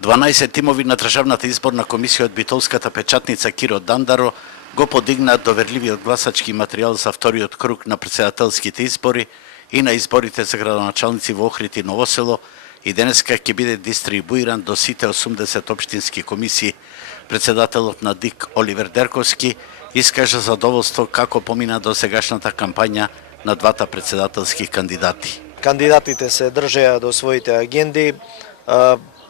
12 тимови на Државната изборна комисија од Битолската печатница Киро Дандаро го подигнаат доверливиот гласачки материјал за вториот круг на претседателските избори и на изборите за градоначалници во Охрид и Ново Село и денеска ќе биде дистрибуиран до сите 80 општински комисии. Председателот на ДИК Оливер Дерковски искажа задоволство како помина до сегашната кампања на двата председателски кандидати. Кандидатите се држеа до своите агенди.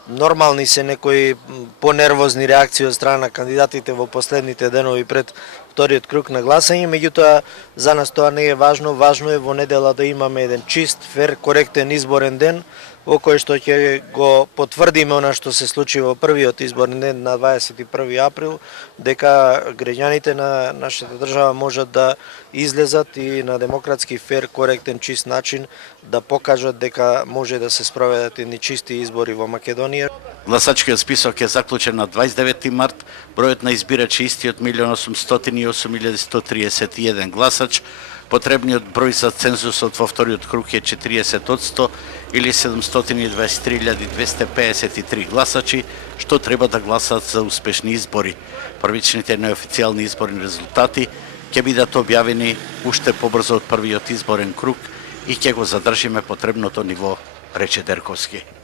Нормални се некои понервозни реакции од страна на кандидатите во последните денови пред вториот круг на гласање, меѓутоа за нас тоа не е важно. Важно е во недела да имаме еден чист, фер, коректен изборен ден во кој што ќе го потврдиме она што се случи во првиот изборен ден на 21 април, дека граѓаните на нашата држава можат да излезат и на демократски, фер, коректен, чист начин да покажат дека може да се спроведат едни чисти избори во Македонија. Гласачкиот список е заклучен на 29 март, бројот на избирачи истиот 1.808.131 гласач, потребниот број за цензусот во вториот круг е 40% или 723.253 гласачи, што треба да гласат за успешни избори. Првичните неофицијални изборни резултати ќе бидат објавени уште побрзо од првиот изборен круг и ќе го задржиме потребното ниво, рече Дерковски.